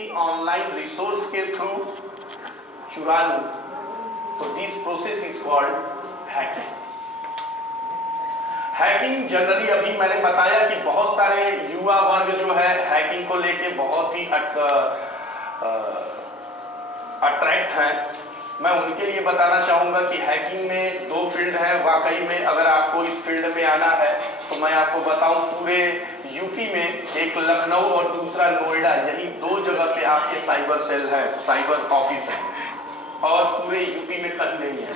किसी online resource के through चुरा लूं तो this process is called hacking. Hacking generally अभी मैंने बताया कि बहुत सारे युवा वर्ग जो है हैकिंग को लेके बहुत ही अट्रैक्ट हैं। मैं उनके लिए बताना चाहूँगा कि हैकिंग में दो फील्ड है। वाकई में अगर आपको इस फील्ड में आना है तो मैं आपको बताऊं, पूरे यूपी में एक लखनऊ और दूसरा नोएडा, यही दो जगह पे आपके साइबर सेल है, साइबर ऑफिस है, और पूरे यूपी में कहीं नहीं है।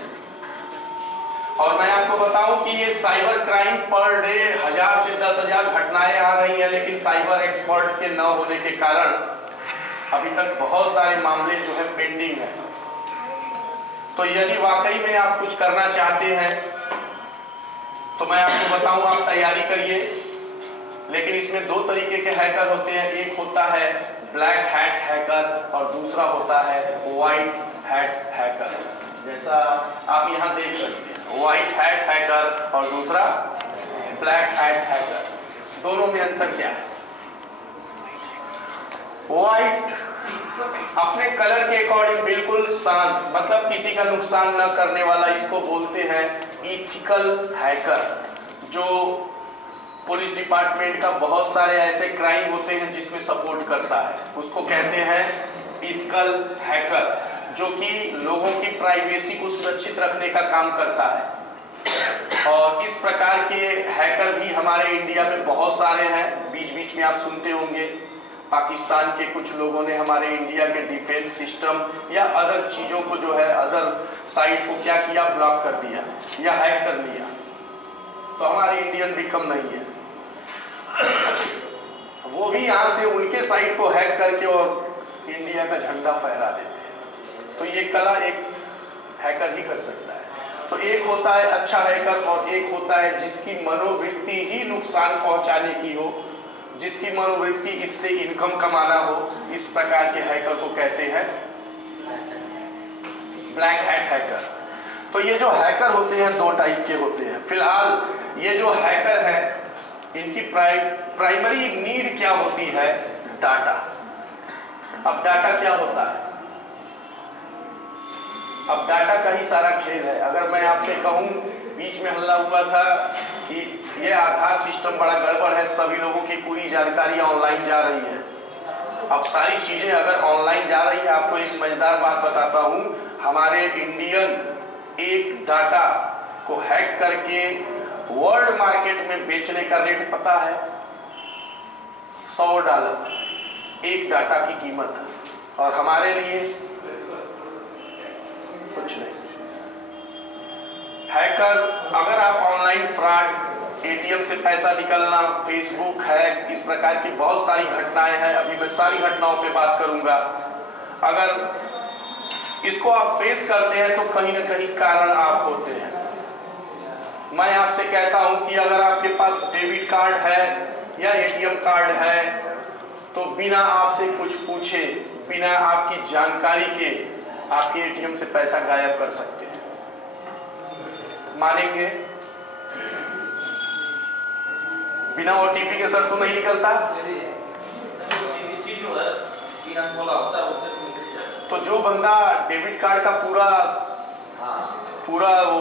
और मैं आपको बताऊं कि ये साइबर क्राइम पर डे 1000 से 10,000 घटनाएं आ रही हैं, लेकिन साइबर एक्सपर्ट के न होने के कारण अभी तक बहुत सारे मामले जो है पेंडिंग है। तो यदि वाकई में आप कुछ करना चाहते हैं तो मैं आपको बताऊं, आप तैयारी करिए। लेकिन इसमें दो तरीके के हैकर होते हैं, एक होता है ब्लैक हैट हैकर और दूसरा होता है व्हाइट हैट हैकर। जैसा आप यहाँ देख सकते हैं, व्हाइट हैट हैकर और दूसरा ब्लैक हैट हैकर। दोनों में अंतर क्या है? व्हाइट अपने कलर के अकॉर्डिंग बिल्कुल शांत, मतलब किसी का नुकसान न करने वाला, इसको बोलते हैं इथिकल हैकर। जो पुलिस डिपार्टमेंट का बहुत सारे ऐसे क्राइम होते हैं जिसमें सपोर्ट करता है, उसको कहते हैं इथिकल हैकर, जो कि लोगों की प्राइवेसी को सुरक्षित रखने का काम करता है। और इस प्रकार के हैकर भी हमारे इंडिया में बहुत सारे हैं। बीच बीच में आप सुनते होंगे पाकिस्तान के कुछ लोगों ने हमारे इंडिया के डिफेंस सिस्टम या अदर चीज़ों को जो है, अदर साइट को क्या किया, ब्लॉक कर दिया या हैक कर लिया। तो हमारे इंडियन भी कम नहीं है, वो भी यहाँ से उनके साइट को हैक करके और इंडिया का झंडा फहरा देते हैं। तो ये कला एक हैकर ही कर सकता है। तो एक होता है अच्छा हैकर और एक होता है जिसकी मनोवृत्ति ही नुकसान पहुंचाने की हो, जिसकी मनोवृत्ति इससे इनकम कमाना हो। इस प्रकार के हैकर को कहते हैं ब्लैक हैट हैकर। तो ये जो हैकर होते हैं दो टाइप के होते हैं। फिलहाल ये जो हैकर है, इनकी प्राइमरी नीड क्या होती है? डाटा। अब डाटा क्या होता है? अब डाटा का ही सारा खेल है। अगर मैं आपसे कहूं, बीच में हल्ला हुआ था कि ये आधार सिस्टम बड़ा गड़बड़ है, सभी लोगों की पूरी जानकारी ऑनलाइन जा रही है। अब सारी चीजें अगर ऑनलाइन जा रही है, आपको एक मजेदार बात बताता हूं, हमारे इंडियन एक डाटा को हैक करके वर्ल्ड मार्केट में बेचने का रेट पता है? $100 एक डाटा की कीमत है। और हमारे लिए कुछ नहीं। हैकर, अगर आप ऑनलाइन फ्रॉड, एटीएम से पैसा निकलना, फेसबुक हैक, इस प्रकार की बहुत सारी घटनाएं हैं। अभी मैं सारी घटनाओं पे बात करूंगा। अगर इसको आप फेस करते हैं तो कहीं ना कहीं कारण आप होते हैं। मैं आपसे कहता हूं कि अगर आपके पास डेबिट कार्ड है या एटीएम कार्ड है तो बिना आपसे कुछ पूछे, बिना आपकी जानकारी के आपके एटीएम से पैसा गायब कर सकते हैं। मानेंगे? बिना ओटीपी के सर तो नहीं निकलता। तो जो बंदा डेबिट कार्ड का पूरा वो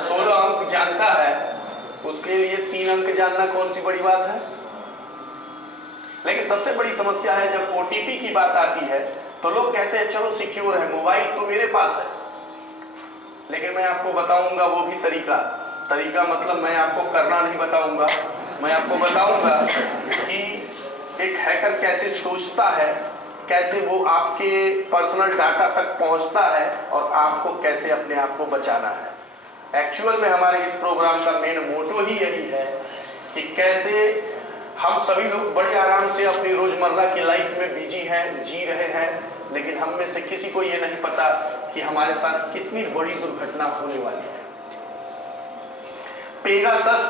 16 अंक जानता है, उसके लिए 3 अंक जानना कौन सी बड़ी बात है? लेकिन सबसे बड़ी समस्या है जब ओटीपी की बात आती है तो लोग कहते हैं चलो सिक्योर है, मोबाइल तो मेरे पास है। लेकिन मैं आपको बताऊंगा वो भी तरीका मतलब मैं आपको करना नहीं बताऊंगा, मैं आपको बताऊंगा कि एक हैकर कैसे सोचता है, कैसे वो आपके पर्सनल डाटा तक पहुंचता है और आपको कैसे अपने आप को बचाना है। एक्चुअल में हमारे इस प्रोग्राम का मेन मोटो ही यही है कि कैसे हम सभी लोग बड़े आराम से अपनी रोजमर्रा की लाइफ में बिजी हैं, जी रहे हैं, लेकिन हम में से किसी को ये नहीं पता कि हमारे साथ कितनी बड़ी दुर्घटना होने वाली है। पेगासस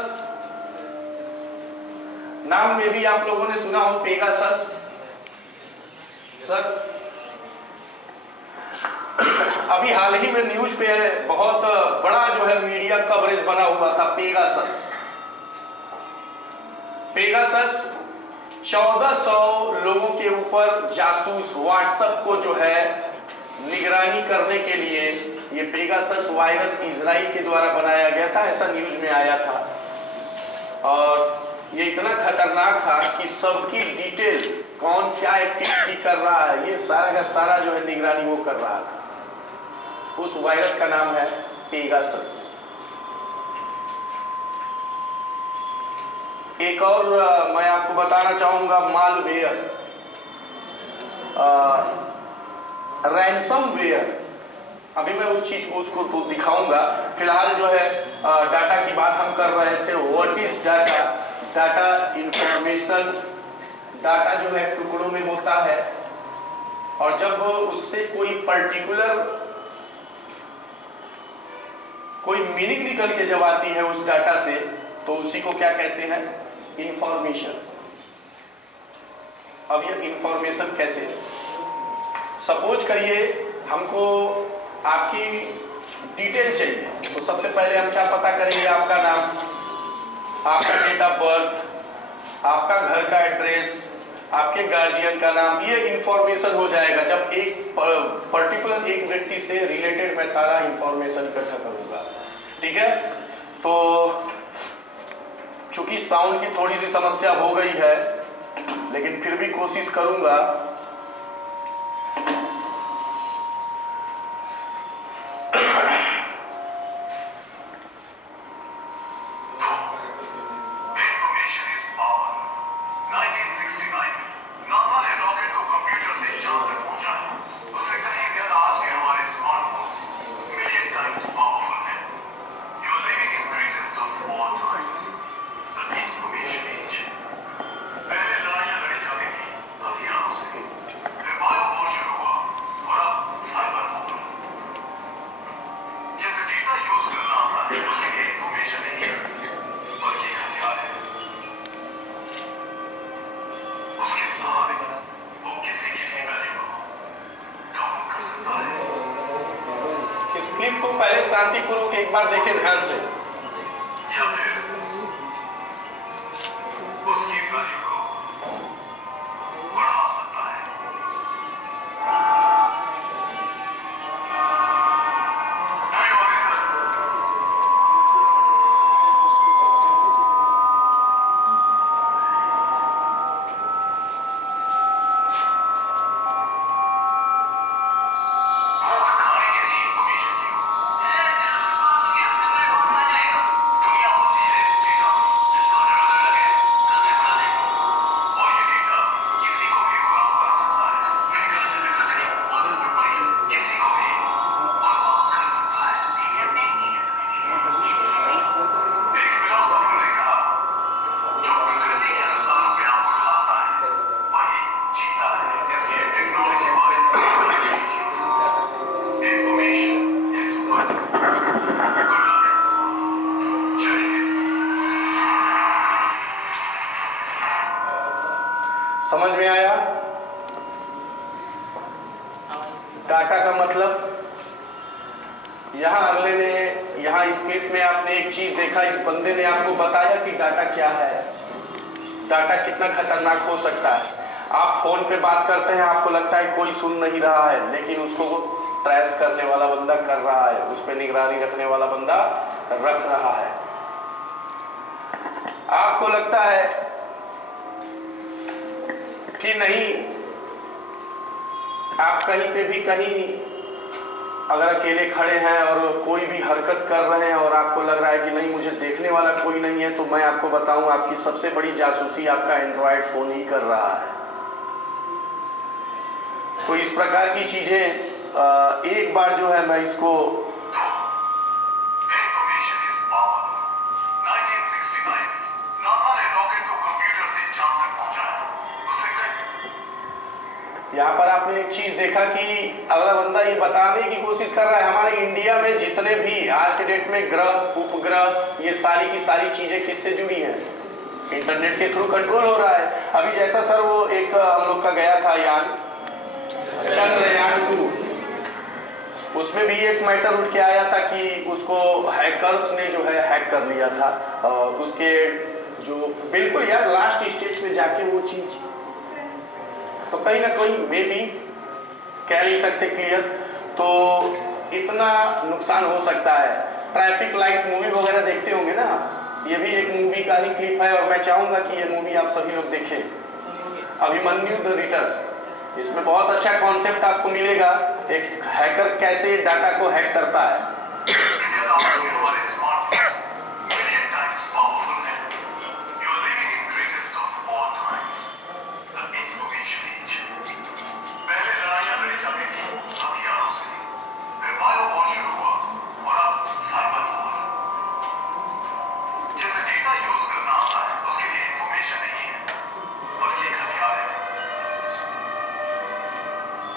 नाम में भी आप लोगों ने सुना हो, पेगासस। सर अभी हाल ही में न्यूज पे बहुत बड़ा जो है मीडिया कवरेज बना हुआ था पेगासस। पेगासस 1400 लोगों के ऊपर जासूस व्हाट्सएप को जो है निगरानी करने के लिए ये पेगासस वायरस इजराइल के द्वारा बनाया गया था, ऐसा न्यूज में आया था। और ये इतना खतरनाक था कि सबकी डिटेल, कौन क्या एक्टिविटी कर रहा है, ये सारा का सारा जो है निगरानी वो कर रहा था। उस वायरस का नाम है पेगासस। एक और मैं आपको बताना चाहूंगा मालवेयर, रैंसमवेयर। अभी मैं उस चीज को उसको तो दिखाऊंगा। फिलहाल जो है डाटा की बात हम कर रहे थे। What is data? Data information. Data जो है टुकड़ों में होता है और जब उससे कोई पर्टिकुलर कोई मीनिंग निकल के जब आती है उस डाटा से, तो उसी को क्या कहते हैं? इंफॉर्मेशन। अब ये इंफॉर्मेशन कैसे? सपोज करिए हमको आपकी डिटेल चाहिए, तो सबसे पहले हम क्या पता करेंगे? आपका नाम, आपका डेट ऑफ बर्थ, आपका घर का एड्रेस, आपके गार्जियन का नाम, ये इंफॉर्मेशन हो जाएगा। जब एक पर्टिकुलर एक व्यक्ति से रिलेटेड मैं सारा इंफॉर्मेशन इकट्ठा करूंगा, ठीक है। तो चूंकि साउंड की थोड़ी सी समस्या हो गई है, लेकिन फिर भी कोशिश करूंगा। क्लिप को पहले शांतिपूर्वक एक बार देखें ध्यान से। उसकी वैल्यू को बढ़ा सकता है। समझ में आया? डाटा का मतलब यहां अगले ने, यहां इस क्लिप में आपने एक चीज देखा, इस बंदे ने आपको बताया कि डाटा क्या है, डाटा कितना खतरनाक हो सकता है। आप फोन पे बात करते हैं, आपको लगता है कोई सुन नहीं रहा है, लेकिन उसको ट्रेस करने वाला बंदा कर रहा है, उस पर निगरानी रखने वाला बंदा रख रहा है। आपको लगता है कि नहीं, आप कहीं पे भी कहीं अगर अकेले खड़े हैं और कोई भी हरकत कर रहे हैं और आपको लग रहा है कि नहीं मुझे देखने वाला कोई नहीं है, तो मैं आपको बताऊं आपकी सबसे बड़ी जासूसी आपका एंड्रॉयड फोन ही कर रहा है। तो इस प्रकार की चीजें एक बार जो है मैं इसको यहाँ पर आपने एक चीज देखा कि अगला बंदा ये बताने की कोशिश कर रहा है हमारे इंडिया में जितने भी आज के डेट में ग्रह, उपग्रह, ये सारी की सारी चीजें किससे जुड़ी हैं? इंटरनेट के थ्रू कंट्रोल हो रहा है। अभी जैसा सर वो एक हम लोग का गया था यान, चंद्रयान 2, उसमें भी एक मैटर उठ के आया था कि उसको हैकर्स ने जो है हैक कर लिया था। उसके जो बिल्कुल यार लास्ट स्टेज पे जाके वो चीज तो कहीं ना कहीं मे भी कह नहीं सकते क्लियर, तो इतना नुकसान हो सकता है। ट्रैफिक लाइट मूवी वगैरह देखते होंगे ना, ये भी एक मूवी का ही क्लिप है और मैं चाहूंगा कि ये मूवी आप सभी लोग देखें, अभिमन्यु द रिटर्न। इसमें बहुत अच्छा कॉन्सेप्ट आपको मिलेगा, एक हैकर कैसे डाटा को हैक करता है।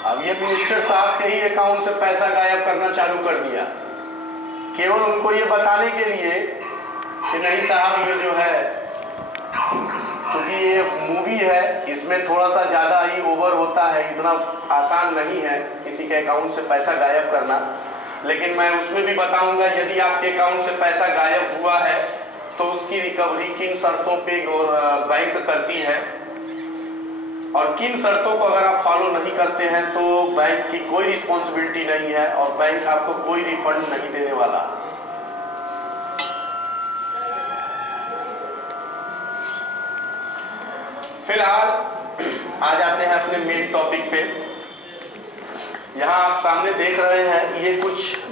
अब ये मिनिस्टर साहब के ही अकाउंट से पैसा गायब करना चालू कर दिया, केवल उनको ये बताने के लिए कि नहीं साहब ये जो है, क्योंकि ये मूवी है इसमें थोड़ा सा ज़्यादा ही ओवर होता है, इतना आसान नहीं है किसी के अकाउंट से पैसा गायब करना। लेकिन मैं उसमें भी बताऊंगा यदि आपके अकाउंट से पैसा गायब हुआ है तो उसकी रिकवरी किन शर्तों पे बैंक करती है, और किन शर्तों को अगर आप फॉलो नहीं करते हैं तो बैंक की कोई रिस्पॉन्सिबिलिटी नहीं है और बैंक आपको कोई रिफंड नहीं देने वाला। फिलहाल आ जाते हैं अपने मेन टॉपिक पे। यहाँ आप सामने देख रहे हैं ये कुछ